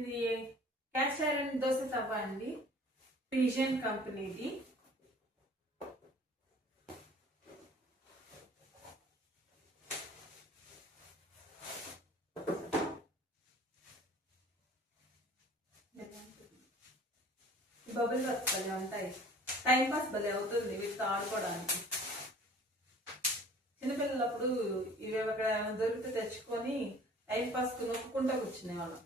ఇది cast iron dosa తవ్వ అండి, పిజియన్ కంపెనీది. బబుల్ బాత్ భలే ఉంటాయి, టైం పాస్ భలే అవుతుంది వీటితో ఆడుకోవడానికి. చిన్నపిల్లలప్పుడు ఇవి అక్కడ దొరికితే తెచ్చుకొని టైం పాస్ నొక్కుంటా కూర్చునేవాళ్ళం.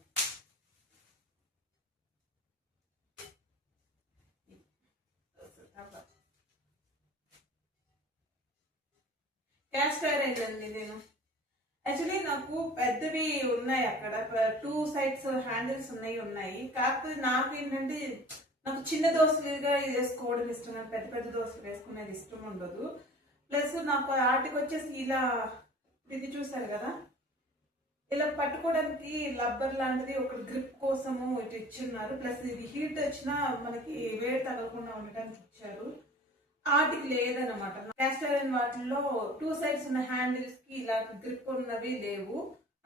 క్యాస్ట్ ఐరన్ అండి. నేను యాక్చువల్లీ నాకు పెద్దవి ఉన్నాయి, అక్కడ 2 సైడ్స్ హ్యాండిల్స్ ఉన్నాయి. కాకపోతే నాకు ఏంటంటే నాకు చిన్న దోశలుగా వేసుకోవడం ఇష్టం, నాకు పెద్ద పెద్ద దోశలు వేసుకునేది ఇష్టం ఉండదు. ప్లస్ నాకు ఆటికి వచ్చేసి ఇలా ఇది చూసారు కదా, ఇలా పట్టుకోవడానికి లబ్బర్ లాంటిది ఒక గ్రిప్ కోసము ఇటు ఇచ్చున్నారు. ప్లస్ ఇది హీట్ వచ్చినా మనకి వేడి తగలకుండా ఉండడానికి ఇచ్చారు. ఆటికి లేదనమాట. క్యాస్ట్ ఐరన్ వాటిల్లో 2 సైడ్స్ ఉన్న హ్యాండిల్స్ కి ఇలా గ్రిప్ ఉన్నవి లేవు.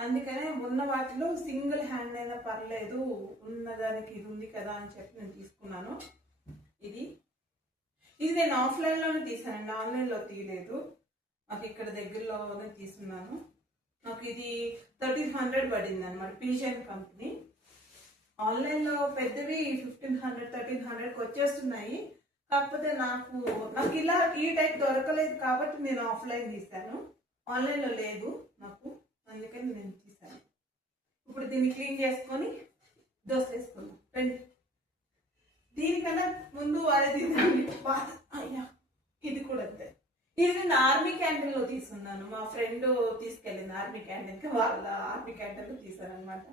అందుకనే ఉన్న వాటిలో సింగిల్ హ్యాండ్ అయినా పర్లేదు, ఉన్నదానికి ఇది ఉంది కదా అని చెప్పి నేను తీసుకున్నాను. ఇది నేను ఆఫ్లైన్ లోనే తీసానండి, ఆన్లైన్ లో తీయలేదు. నాకు ఇక్కడ దగ్గరలోనే తీసుకున్నాను. నాకు ఇది 1300 పడింది అనమాట, పిజియన్ కంపెనీ. ఆన్లైన్ లో పెద్దవి 1500 1300కి వచ్చేస్తున్నాయి. కాకపోతే నాకు ఇలా ఈ టైప్ దొరకలేదు కాబట్టి నేను ఆఫ్లైన్ తీసాను, ఆన్లైన్ లో లేదు నాకు, అందుకని నేను తీసాను. ఇప్పుడు దీన్ని క్లీన్ చేసుకొని దోశ వేసుకున్నాం. దీనికన్నా ముందు అది అయ్యా ఇది కూడా అంతే. ఇది నేను ఆర్మీ క్యాంటీన్ లో తీసుకున్నాను, మా ఫ్రెండ్ తీసుకెళ్ళింది ఆర్మీ క్యాంటీన్ కి, వాళ్ళ ఆర్మీ క్యాంటీన్ లో తీసాను అనమాట.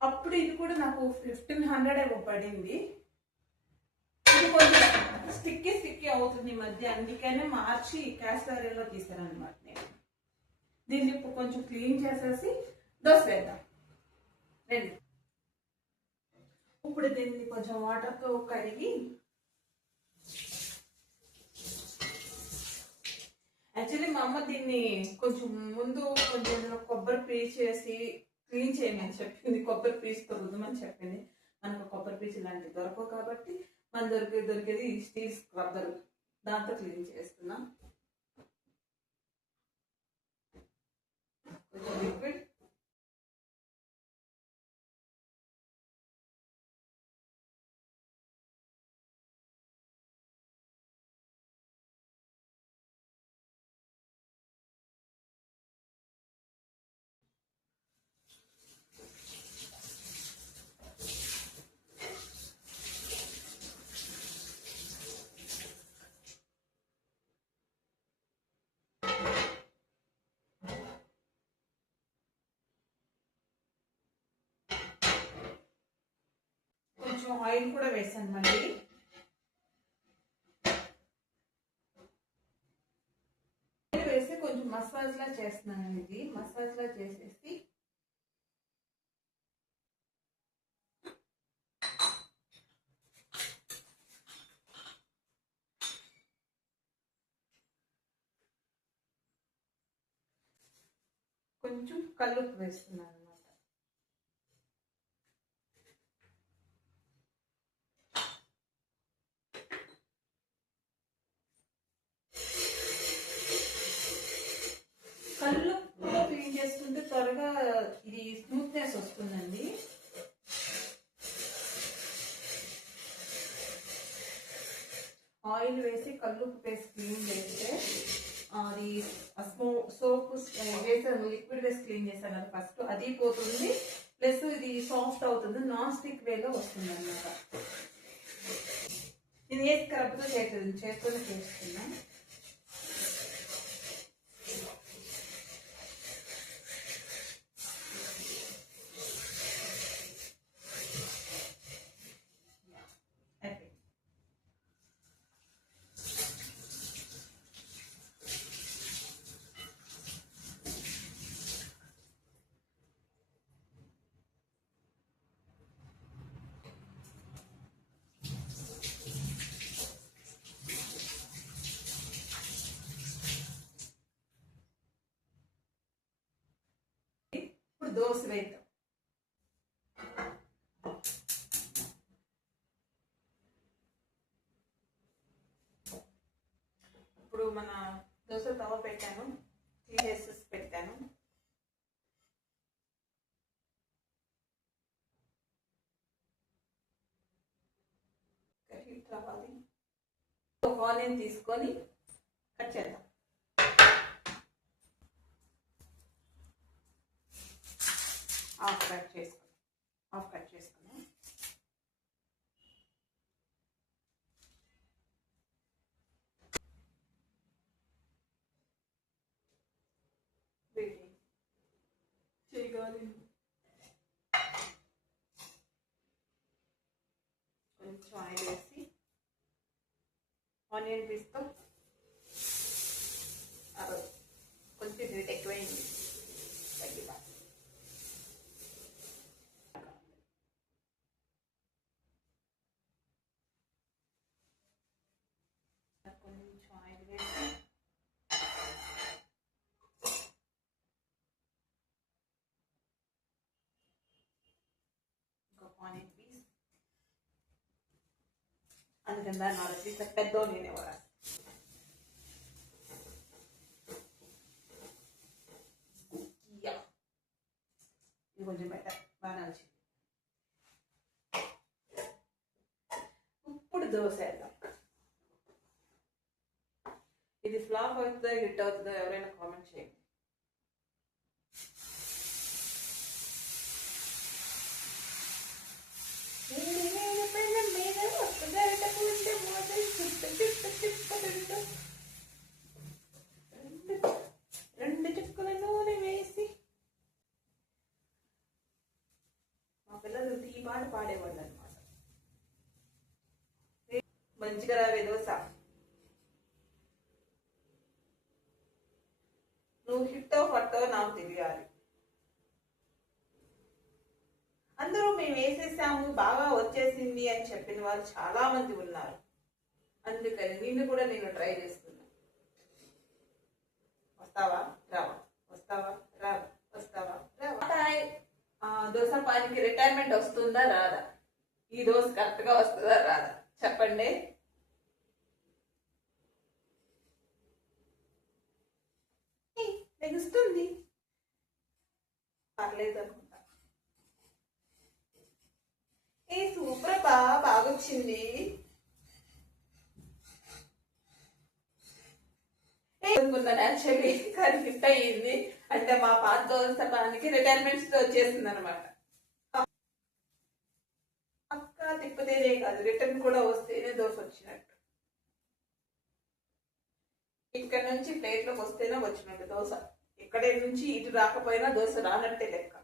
అప్పుడు ఇది కూడా నాకు 1500 పడింది. ఇది కొంచెం స్టిక్కీ అవుతుంది ఈ మధ్య, అందుకనే మార్చి క్యాస్ట్ ఐరన్ లో తీసాను అనమాట నేను. దీన్ని ఇప్పుడు కొంచెం క్లీన్ చేసేసి దోశ వేద్దాం. రెడీ. ఇప్పుడు దీన్ని కొంచెం వాటర్తో కడిగి, యాక్చువల్లీ మా అమ్మ దీన్ని కొంచెం ముందు కొంచెం కొబ్బరి పీచు చేసి క్లీన్ చేయమని చెప్పింది, కొబ్బరి పీచుతో రుద్దమని చెప్పింది. మనకు కొబ్బరి పీచు లాంటివి దొరకవు కాబట్టి మన దొరికేది స్టీల్ స్క్రబ్బర్, దాంతో క్లీన్ చేస్తున్నాం. కొంచెం లిక్విడ్, కొంచెం ఆయిల్ కూడా వేసాను. మళ్ళీ వేసి కొంచెం మసాజ్ లా చేస్తున్నాను. ఇది మసాజ్ లా చేసేసి కొంచెం కల్లుప్పు వేస్తున్నాను అనమాట. కల్లుప్పు క్లీన్ చేసుకుంటే త్వరగా ఇది స్మూత్నెస్ వస్తుందండి. ఆయిల్ వేసి కల్లుప్పు వేసి క్లీన్ చేస్తే అది సోప్ వేసాను, లిక్విడ్ వేసి క్లీన్ చేశాను కదా ఫస్ట్, అది పోతుంది. ప్లస్ ఇది సాఫ్ట్ అవుతుంది, నాన్ స్టిక్ వేలో వస్తుంది అనమాట. ఇది ఏ స్క్రబ్తో చేయట్లేదు, చేస్తూనే చేస్తున్నాను. దోశ వేద్దాం. తీసాను, తీసేసి పెట్టాను. హీట్ రావాలి. ఒక ఆనియన్ తీసుకొని కట్ చేద్దాం. హాఫ్ కట్ చేసుకున్నాం. చేయగాలి కొంచెం ఆయిల్ వేసి ఆనియన్ పీస్తో కొంచెం హీట్ ఎక్కువైంది, తగ్గిదా. కొంచెం ఆయిల్ వేసి ఇంకొక ఆనియన్ పీస్, అందుకని దాన్ని ఆలోచిస్తే పెద్ద ఆనియన్ ఇవ్వాలి. ఇది కొంచెం బెటర్, బాగా వచ్చింది. ఇప్పుడు దోశ వేద్దాం. ఇది ఫ్లాప్ అవుతుందో హిట్ అవుతుందో ఎవరైనా కామెంట్ చేయండి. రెండు చుక్కల నూనె వేసి, మా పిల్లలు ఈ పాట పాడేవాళ్ళు అనమాట. మంచిగా రావే దోశ, నువ్వు హిట్టో ఫట్టో నాకు తెలియాలి. అందరూ మేము వేసేసాము బాగా వచ్చేసింది అని చెప్పిన వాళ్ళు చాలా మంది ఉన్నారు. అందుకని నిన్ను కూడా నేను ట్రై చేస్తున్నా. వస్తావా రావా, వస్తావా రావా, వస్తావా రావా. దోశ పానికి రిటైర్మెంట్ వస్తుందా రాదా? ఈ దోశ కరెక్ట్ గా వస్తుందా రాదా చెప్పండి. లెగుస్తుంది, పర్లేదు అనుకుంటా. సూపర్ బాగొచ్చింది. అనుకున్నాను యాక్చువల్లీ, కానీ హిట్ అయ్యింది. అంటే మా పాత దోశ పానికి రిటైర్మెంట్స్ వచ్చేసింది అనమాట. అక్క తిప్పితేనే కాదు, రిటర్న్ కూడా వస్తేనే దోశ వచ్చినట్టు. ఇక్కడ నుంచి ప్లేట్లోకి వస్తేనే వచ్చినట్టు దోశ. ఇక్కడ నుంచి ఇటు రాకపోయినా దోశ రానట్టే లెక్క.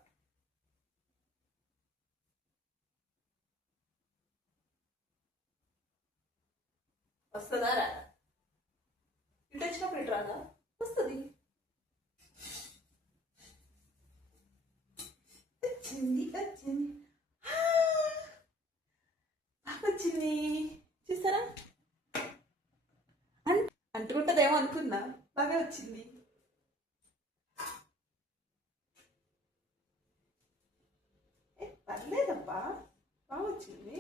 వస్తుందా రాదా? ఇటు వచ్చినప్పుడు ఇటు రాదా? వస్తుంది. వచ్చింది వచ్చింది వచ్చింది, చూసారా? అంటుకుంటదేమో అనుకున్నా, బాగా వచ్చింది. పర్లేదబ్బా, బాగా వచ్చింది.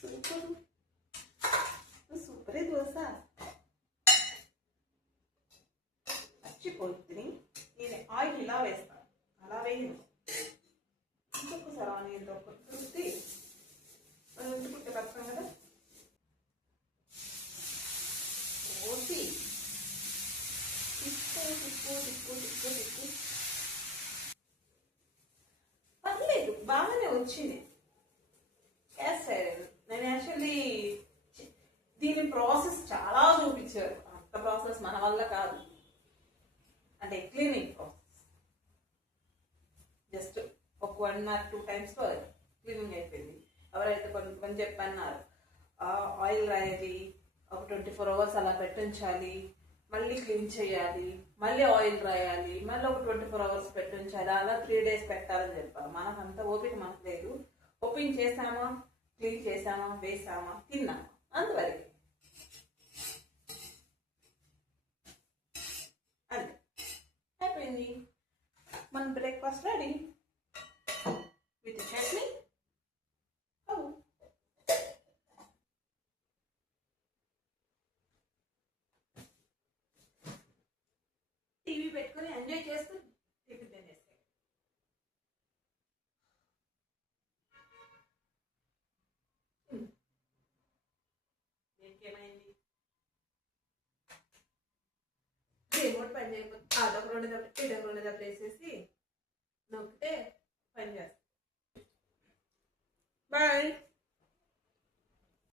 సూపర్ సూపరే దోశ. మర్చిపోతుంది, నేను ఆయిల్ ఇలా వేస్తాను, అలా వేయను. ఇంకొకసారి ఆనియన్తో చూస్తే మనం ఉంచుకుంటే కష్టం కదా. పోసి తిప్పు తిప్పు తిప్పు తిప్పు తిప్పు. పర్లేదు, బాగానే వచ్చింది. క్యాస్ట్ ఐరన్ నేను యాక్చువల్లీ దీని ప్రాసెస్ చాలా చూపించారు. అంత ప్రాసెస్ మన వల్ల కాదు. అంటే క్లీనింగ్ ప్రాసెస్ జస్ట్ ఒక 1 or 2 times క్లీనింగ్ అయిపోయింది. ఎవరైతే కొంతమంది చెప్పన్నారు ఆయిల్ రాయాలి, ఒక 24 hours అలా పెట్టించాలి, మళ్ళీ క్లీన్ చేయాలి, మళ్ళీ ఆయిల్ రాయాలి, మళ్ళీ ఒక 24 hours పెట్టించాలి, అలా 3 days పెట్టాలని చెప్పారు. మనకంత ఓపిక మనకు లేదు. ఓపెన్ చేసామా, క్లీన్ చేసామా, వేసామా, తిన్నామా, అంతవరకు. అంతే అయిపోయింది. మన breakfast ready with chutney. Remote పని చేయకపోతే అదొక రెండు దెబ్బలు ఇదొక రెండు దెబ్బలు వేసేసి నొక్కితే పని చేస్తాం. బాయ్.